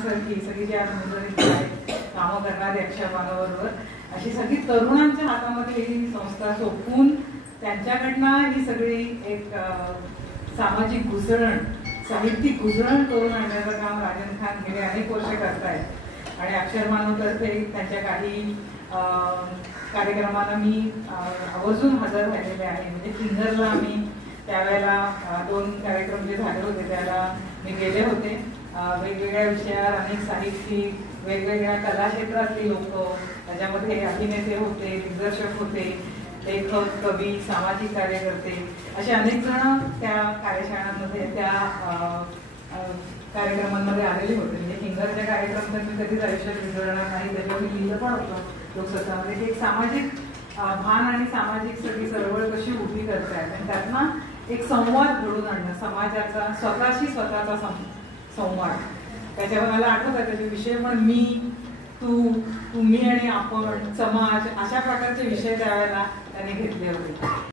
सगळी जी कामं करणारी अक्षरमानाबरोबर अशी सगळी तरुणांच्या हातामध्ये ही संस्था सोपवून त्यांच्याकडनं ही सगळी एक सामाजिक घुसळण, साहित्यिक घुसळण करून आणण्याचं काम राजन खान गेले अनेक वर्ष करतायत. आणि अक्षरमानवतर्फे त्यांच्या काही कार्यक्रमांना मी आवर्जून हजर राहिलेले आहे. म्हणजे फिंगरला मी त्यावेळेला 2 कार्यक्रम जे झाले होते त्याला मी गेले होते. वेगवेगळ्या विषयावर अनेक साहित्यिक, वेगवेगळ्या कला क्षेत्रातली लोक, त्याच्यामध्ये अभिनेते होते, दिग्दर्शक होते, लेखक, कवी, सामाजिक कार्यकर्ते असे अनेक जण त्या कार्यशाळांमध्ये, त्या कार्यक्रमांमध्ये आलेले होते. म्हणजे फिंगरच्या कार्यक्रम तर मी कधीच आयुष्यात विसरणार नाही. त्याच्यावर मी लिहिलं पण होतं लोकसत्तामध्ये की एक सामाजिक भान आणि सामाजिक सगळी चळवळ कशी उभी करतायत आणि त्यातनं एक संवाद घडून आणणं, समाजाचा स्वतःचा संवाद. त्याच्यावर मला आठवतं त्याचे विषय पण मी, तू, तुम्ही आणि आपण, समाज अशा प्रकारचे विषय त्यावेळेला त्याने घेतले होते.